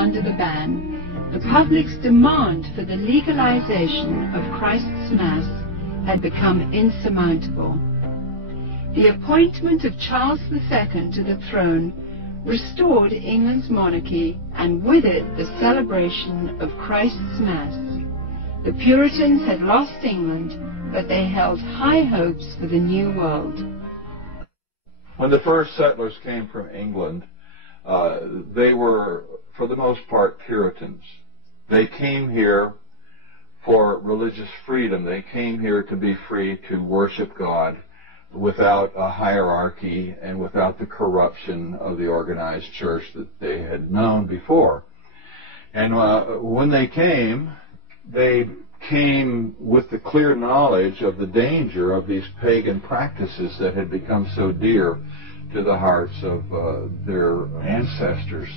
under the ban, the public's demand for the legalization of Christ's Mass had become insurmountable. The appointment of Charles II to the throne restored England's monarchy, and with it the celebration of Christ's Mass. The Puritans had lost England, but they held high hopes for the New World. When the first settlers came from England, they were, for the most part, Puritans. They came here for religious freedom. They came here to be free to worship God without a hierarchy and without the corruption of the organized church that they had known before. And when they came with the clear knowledge of the danger of these pagan practices that had become so dear to the hearts of their ancestors.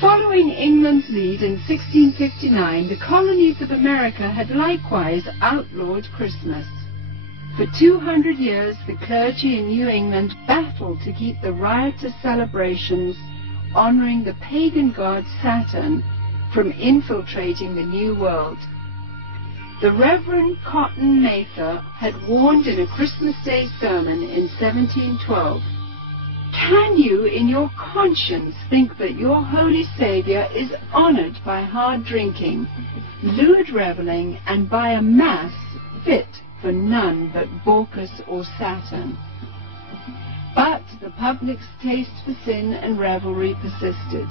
Following England's lead in 1659, the colonies of America had likewise outlawed Christmas. For 200 years, the clergy in New England battled to keep the riotous celebrations honoring the pagan god Saturn from infiltrating the New World. The Reverend Cotton Mather had warned in a Christmas Day sermon in 1712, "Can you in your conscience think that your Holy Savior is honored by hard drinking, lewd reveling, and by a Mass fit for none but Bacchus or Saturn?" But the public's taste for sin and revelry persisted.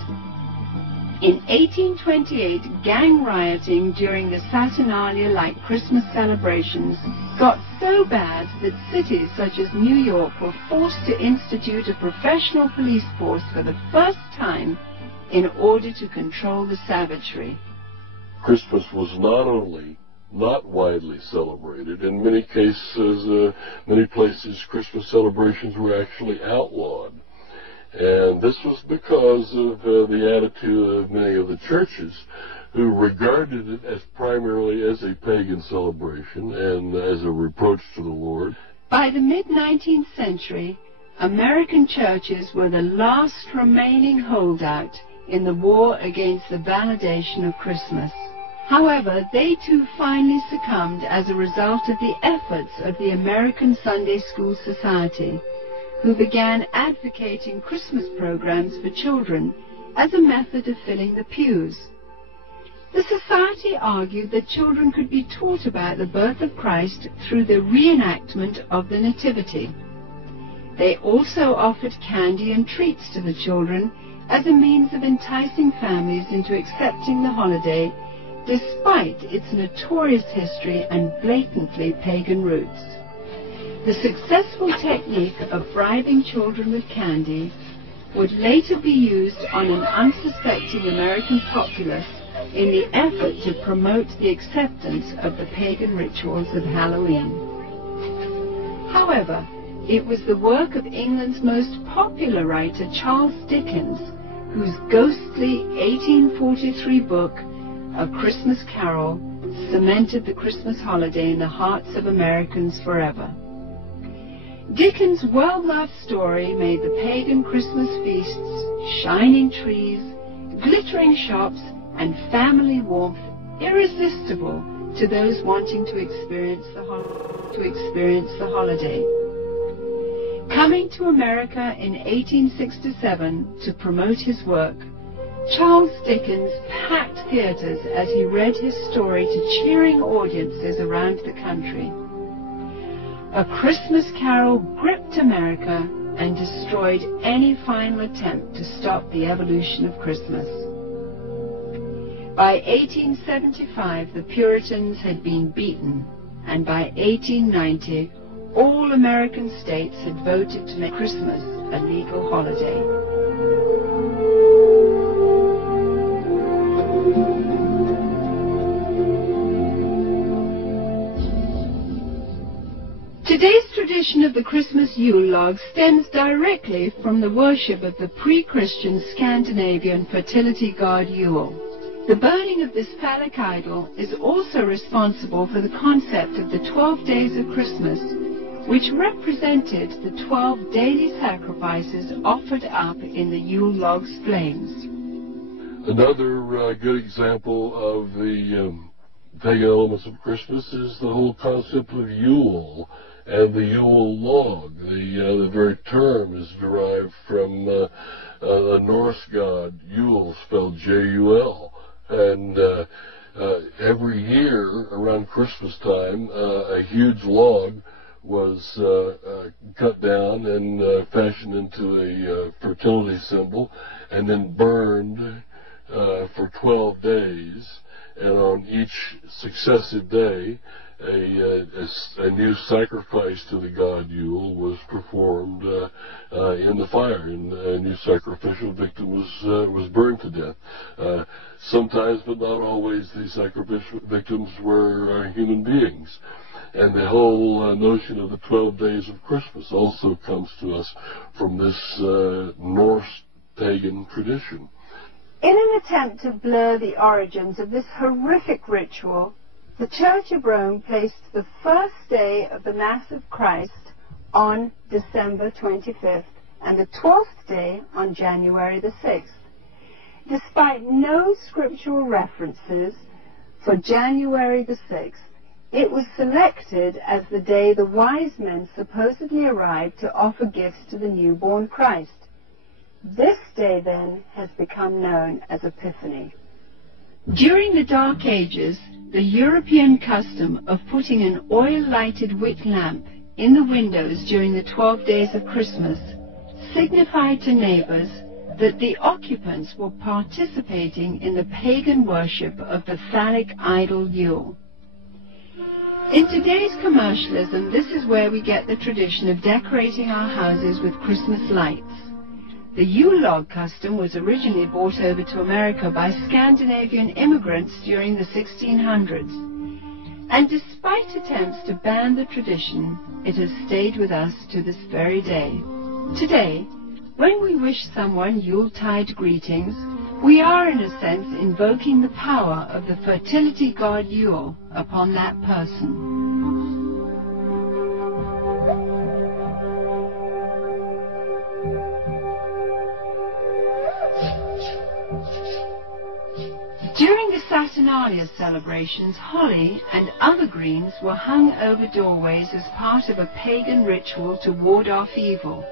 In 1828, gang rioting during the Saturnalia-like Christmas celebrations got so bad that cities such as New York were forced to institute a professional police force for the first time in order to control the savagery. Christmas was not only not widely celebrated. In many cases, many places, Christmas celebrations were actually outlawed. And this was because of the attitude of many of the churches who regarded it as primarily as a pagan celebration and as a reproach to the Lord. By the mid-19th century, American churches were the last remaining holdout in the war against the validation of Christmas. However, they too finally succumbed as a result of the efforts of the American Sunday School Society, who began advocating Christmas programs for children as a method of filling the pews. The Society argued that children could be taught about the birth of Christ through the reenactment of the Nativity. They also offered candy and treats to the children as a means of enticing families into accepting the holiday, despite its notorious history and blatantly pagan roots. The successful technique of bribing children with candy would later be used on an unsuspecting American populace in the effort to promote the acceptance of the pagan rituals of Halloween. However, it was the work of England's most popular writer, Charles Dickens, whose ghostly 1843 book, A Christmas Carol, cemented the Christmas holiday in the hearts of Americans forever. Dickens' well-loved story made the pagan Christmas feasts, shining trees, glittering shops, and family warmth irresistible to those wanting to experience the holiday. Coming to America in 1867 to promote his work, Charles Dickens packed theaters as he read his story to cheering audiences around the country. A Christmas Carol gripped America and destroyed any final attempt to stop the evolution of Christmas. By 1875, the Puritans had been beaten, and by 1890, all American states had voted to make Christmas a legal holiday. Today's tradition of the Christmas Yule log stems directly from the worship of the pre-Christian Scandinavian fertility god Yule. The burning of this phallic idol is also responsible for the concept of the 12 days of Christmas, which represented the 12 daily sacrifices offered up in the Yule log's flames. Another good example of the pagan elements of Christmas is the whole concept of Yule and the Yule log. The very term is derived from a Norse god, Yule, spelled J-U-L. And every year around Christmas time, a huge log was cut down and fashioned into a fertility symbol and then burned for 12 days. And on each successive day, a new sacrifice to the god Yule was performed in the fire, and a new sacrificial victim was burned to death. Sometimes, but not always, these sacrificial victims were human beings. And the whole notion of the 12 days of Christmas also comes to us from this Norse pagan tradition. In an attempt to blur the origins of this horrific ritual, the Church of Rome placed the first day of the Mass of Christ on December 25th and the 12th day on January the 6th. Despite no scriptural references for January the 6th, it was selected as the day the wise men supposedly arrived to offer gifts to the newborn Christ. This day, then, has become known as Epiphany. During the Dark Ages, the European custom of putting an oil-lighted wick lamp in the windows during the 12 days of Christmas signified to neighbors that the occupants were participating in the pagan worship of the phallic idol Yule. In today's commercialism, this is where we get the tradition of decorating our houses with Christmas lights. The Yule log custom was originally brought over to America by Scandinavian immigrants during the 1600s. And despite attempts to ban the tradition, it has stayed with us to this very day. Today, when we wish someone Yuletide greetings, we are in a sense invoking the power of the fertility god Yule upon that person. During the Saturnalia celebrations, holly and other greens were hung over doorways as part of a pagan ritual to ward off evil.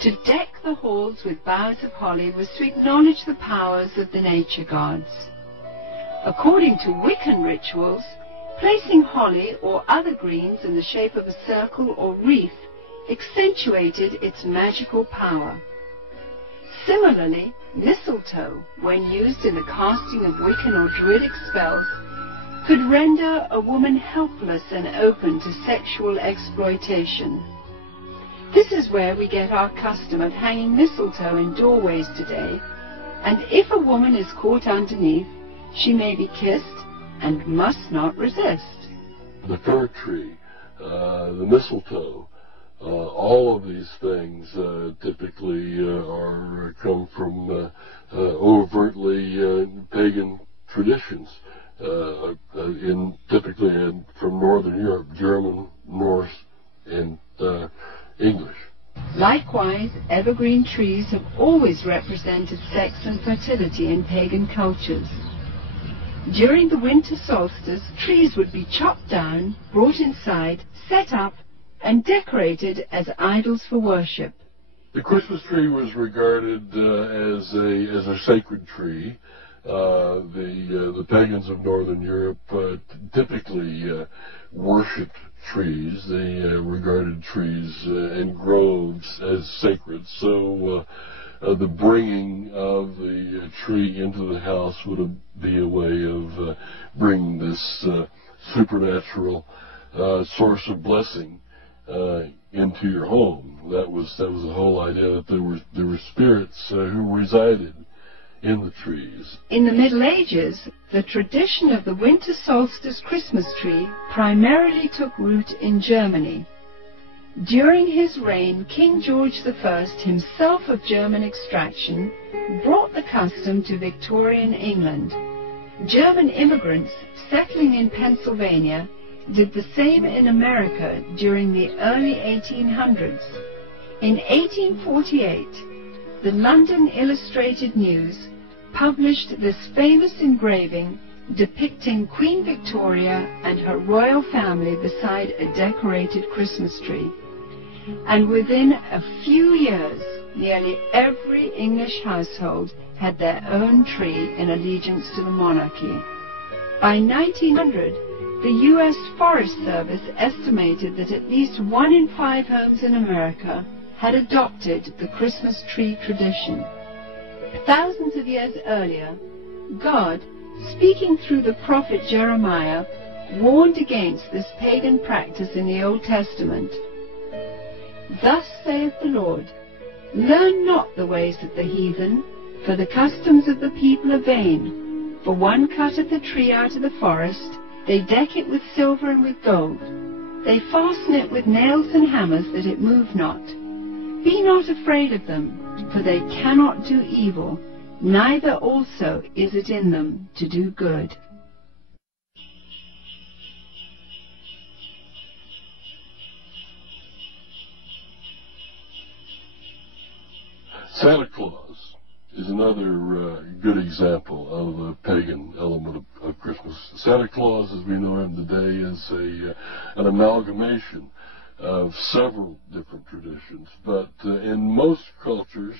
To deck the halls with boughs of holly was to acknowledge the powers of the nature gods. According to Wiccan rituals, placing holly or other greens in the shape of a circle or wreath accentuated its magical power. Similarly, mistletoe, when used in the casting of Wiccan or Druidic spells, could render a woman helpless and open to sexual exploitation. This is where we get our custom of hanging mistletoe in doorways today, and if a woman is caught underneath, she may be kissed and must not resist. The fir tree, the mistletoe, all of these things typically come from overtly pagan traditions, typically from Northern Europe, German, Norse, and English. Likewise, evergreen trees have always represented sex and fertility in pagan cultures. During the winter solstice, trees would be chopped down, brought inside, set up, and decorated as idols for worship. The Christmas tree was regarded as a sacred tree. The pagans of Northern Europe typically worshipped trees. They regarded trees and groves as sacred. So the bringing of the tree into the house would be a way of bringing this supernatural source of blessing into your home. That was the whole idea, that there were spirits who resided in the trees. In the Middle Ages, the tradition of the winter solstice Christmas tree primarily took root in Germany. During his reign, King George I, himself of German extraction, brought the custom to Victorian England. German immigrants settling in Pennsylvania did the same in America during the early 1800s. In 1848, the London Illustrated News published this famous engraving depicting Queen Victoria and her royal family beside a decorated Christmas tree. And within a few years, nearly every English household had their own tree in allegiance to the monarchy. By 1900, the U.S. Forest Service estimated that at least 1 in 5 homes in America had adopted the Christmas tree tradition. Thousands of years earlier, God, speaking through the prophet Jeremiah, warned against this pagan practice in the Old Testament. Thus saith the Lord, learn not the ways of the heathen, for the customs of the people are vain. For one cutteth a tree out of the forest, they deck it with silver and with gold. They fasten it with nails and hammers, that it move not. Be not afraid of them, for they cannot do evil, neither also is it in them to do good. Santa Claus is another good example of a pagan element of Christmas. Santa Claus, as we know him today, is an amalgamation of several different traditions. But in most cultures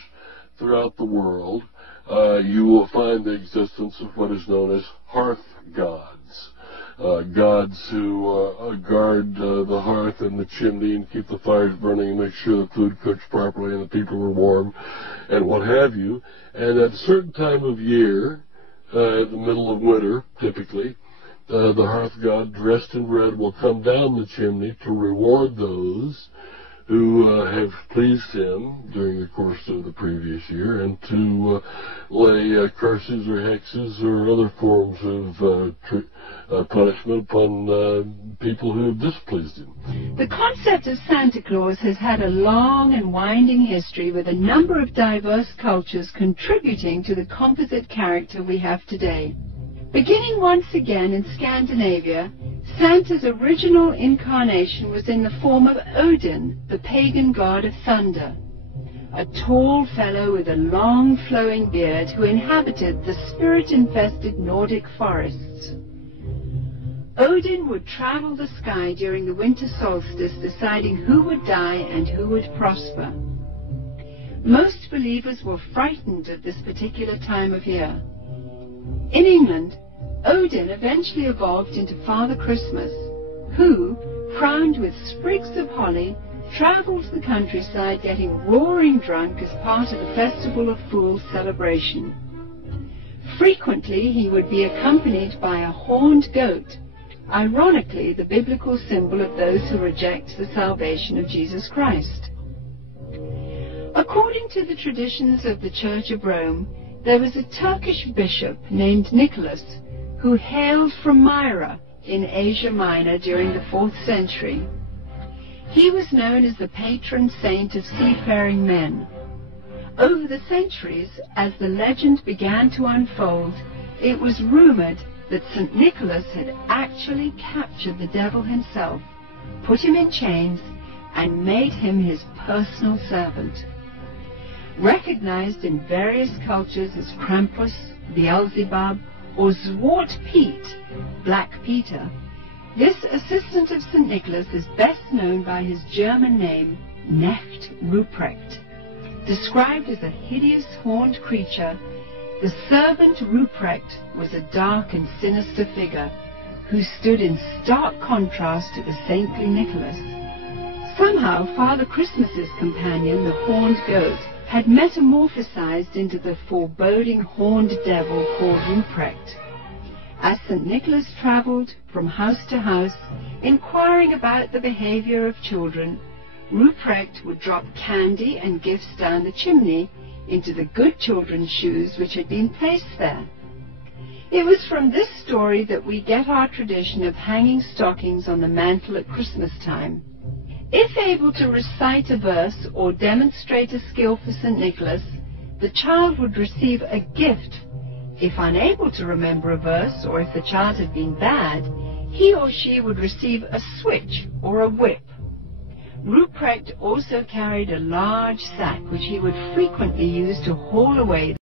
throughout the world, you will find the existence of what is known as hearth gods. Gods who guard the hearth and the chimney and keep the fires burning and make sure the food cooks properly and the people are warm and what have you. And at a certain time of year, in the middle of winter, typically, the hearth god dressed in red will come down the chimney to reward those who have pleased him during the course of the previous year, and to lay curses or hexes or other forms of punishment upon people who have displeased him. The concept of Santa Claus has had a long and winding history, with a number of diverse cultures contributing to the composite character we have today. Beginning once again in Scandinavia, Santa's original incarnation was in the form of Odin, the pagan god of thunder, a tall fellow with a long flowing beard who inhabited the spirit-infested Nordic forests. Odin would travel the sky during the winter solstice, deciding who would die and who would prosper. Most believers were frightened at this particular time of year. In England, Odin eventually evolved into Father Christmas, who, crowned with sprigs of holly, traveled the countryside getting roaring drunk as part of the Festival of Fools celebration. Frequently he would be accompanied by a horned goat, ironically the biblical symbol of those who reject the salvation of Jesus Christ. According to the traditions of the Church of Rome, there was a Turkish bishop named Nicholas who hailed from Myra in Asia Minor during the 4th century. He was known as the patron saint of seafaring men. Over the centuries, as the legend began to unfold, it was rumored that St. Nicholas had actually captured the devil himself, put him in chains, and made him his personal servant. Recognized in various cultures as Krampus, Beelzebub, or Zwart Piet, Black Peter, this assistant of St. Nicholas is best known by his German name, Knecht Ruprecht. Described as a hideous horned creature, the servant Ruprecht was a dark and sinister figure who stood in stark contrast to the saintly Nicholas. Somehow Father Christmas's companion, the horned goat, had metamorphosized into the foreboding horned devil called Ruprecht. As St. Nicholas traveled from house to house, inquiring about the behavior of children, Ruprecht would drop candy and gifts down the chimney into the good children's shoes which had been placed there. It was from this story that we get our tradition of hanging stockings on the mantle at Christmas time. If able to recite a verse or demonstrate a skill for St. Nicholas, the child would receive a gift. If unable to remember a verse, or if the child had been bad, he or she would receive a switch or a whip. Ruprecht also carried a large sack which he would frequently use to haul away